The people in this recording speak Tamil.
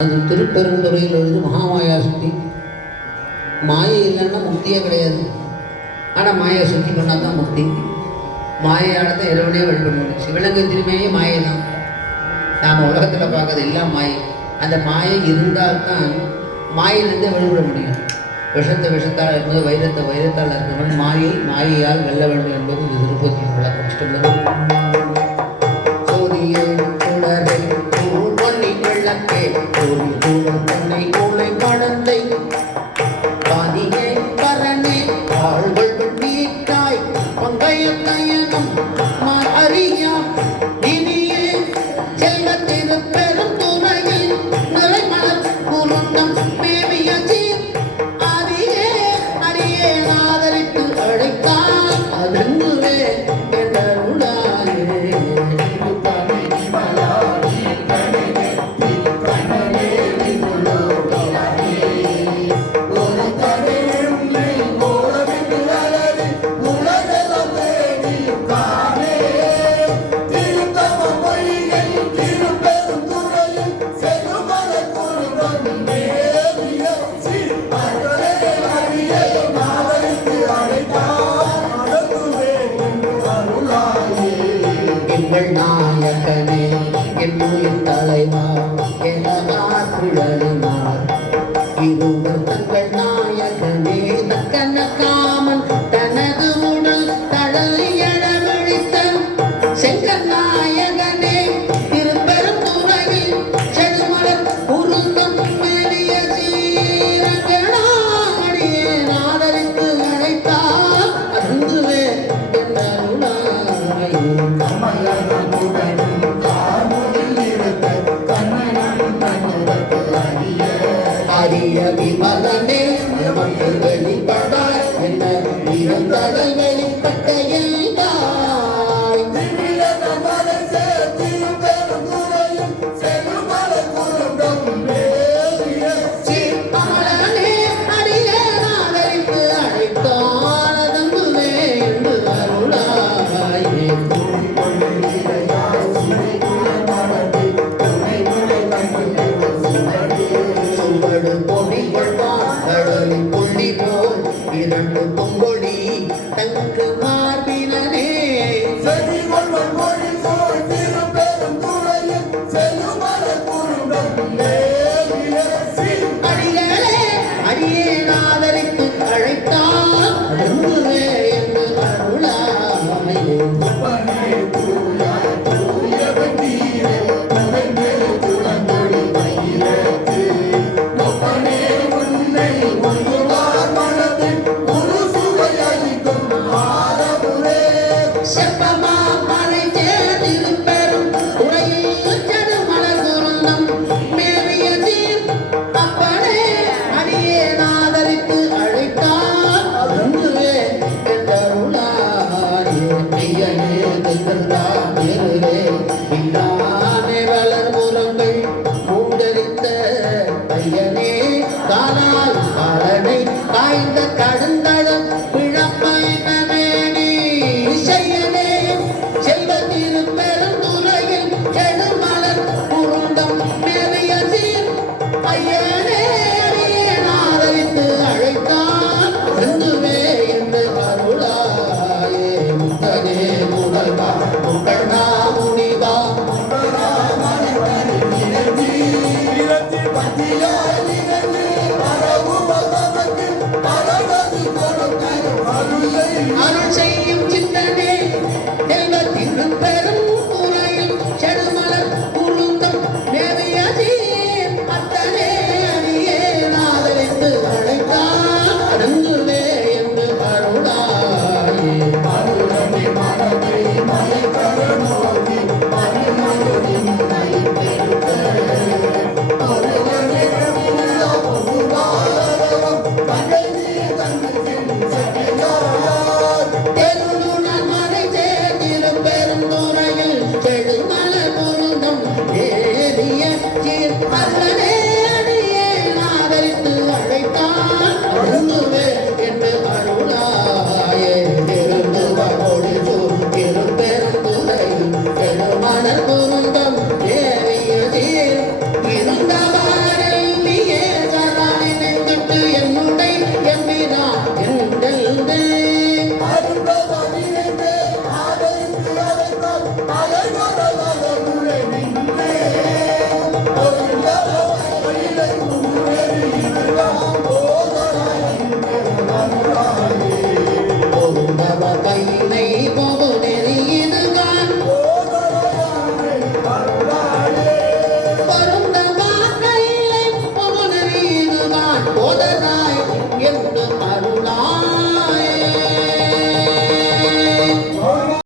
அது திருப்பெருந்துறையில் உள்ளது மகாமாயா சுத்தி. மாயை இல்லைன்னா முக்தியே கிடையாது. ஆனால் மாயை சுத்தி பண்ணால் தான் முக்தி. மாயையானதை இறைவனே வழிபட முடியும். சிவலிங்கத்திலுமே மாயை தான். நாம் உலகத்தில் பார்க்கறது எல்லாம் மாயை. அந்த மாயை இருந்தால்தான் மாயிலிருந்தே வழிபட முடியும். விஷத்தால் இருந்தது வைரத்தால் இருக்கிறவன் மாயையால் வெல்ல வேண்டும் என்பது இது திருப்பதி விளக்கம் சொல்லுது. நாயகனே என்னுயிர் தலைவா எனக்குழலினார் இருவர் தங்கள் நாயகனே தக்கன காமன் தனது உடல் தடல் எழவழித்த செங்கர் நாயகனே திருப்பெருந்துறையில் செடுமலர் உருந்தம் மேலிய சீரங்கனாடியே நாடறித்து அழைத்தார் அருந்துவே அரிய விமலனே நமக்கு வெளிப்படாய் என்ன இருந்தடல் வெளிப்பட்ட எல்காய் சிற்பமலனே அரிய நாதரித்து அழைத்தானதுவே என்று அருளாயே இரண்டு பொங்கொடி தங்கு மார்பினே அடிகளே அடியே ஆதரித்து அழைத்தால் அருந்துவே என்று அருளாயே ஐயனே காலால் காலனை காய்ந்த கடுந்தளம் பிழப்பைனே செய்யனே செல்வ திருப்பெருந்துறையில் செடுமலர் உருண்டம் மேலிய சீர் ஐயனே ஆதரித்து அழைத்தான் அருந்துவே என்று அருளாயே முத்தனே முதல்வா முக்கண்ணா முனிவா அருள் செய்